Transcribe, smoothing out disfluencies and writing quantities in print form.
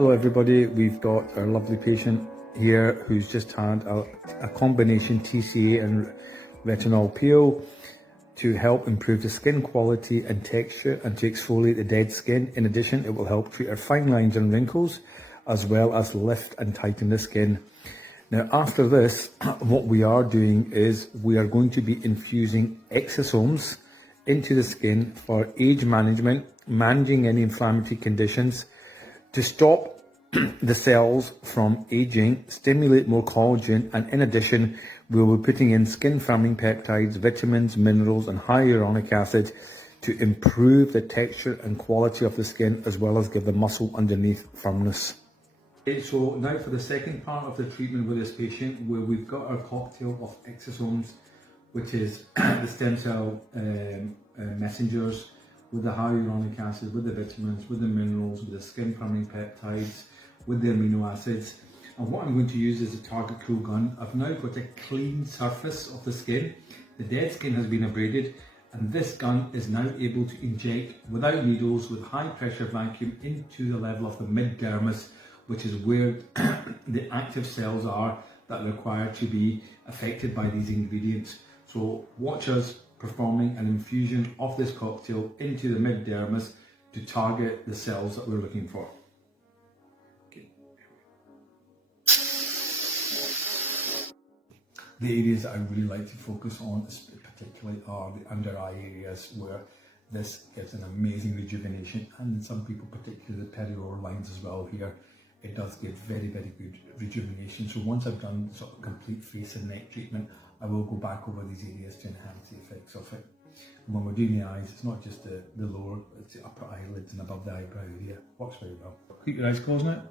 Hello everybody, we've got our lovely patient here who's just had a combination TCA and retinol peel to help improve the skin quality and texture and to exfoliate the dead skin. In addition, it will help treat our fine lines and wrinkles as well as lift and tighten the skin. Now after this, what we are doing is we are going to be infusing exosomes into the skin for age management, managing any inflammatory conditions, to stop the cells from aging, stimulate more collagen, and in addition, we will be putting in skin-firming peptides, vitamins, minerals, and hyaluronic acid to improve the texture and quality of the skin, as well as give the muscle underneath firmness. Okay, so now for the second part of the treatment with this patient, where we've got our cocktail of exosomes, which is the stem cell messengers, with the hyaluronic acid, with the vitamins, with the minerals, with the skin firming peptides, with the amino acids. And what I'm going to use is a target cool gun. I've now got a clean surface of the skin. The dead skin has been abraded, and this gun is now able to inject without needles with high pressure vacuum into the level of the mid-dermis, which is where the active cells are that are required to be affected by these ingredients. So watch us performing an infusion of this cocktail into the mid-dermis to target the cells that we're looking for. Okay. The areas that I really like to focus on particularly are the under eye areas, where this gives an amazing rejuvenation, and in some people, particularly the perioral lines as well here, it does give very, very good rejuvenation. So once I've done sort of complete face and neck treatment, I will go back over these areas to enhance the effects of it. And when we're doing the eyes, it's not just the lower, it's the upper eyelids and above the eyebrow area. Works very well. Keep your eyes closed now.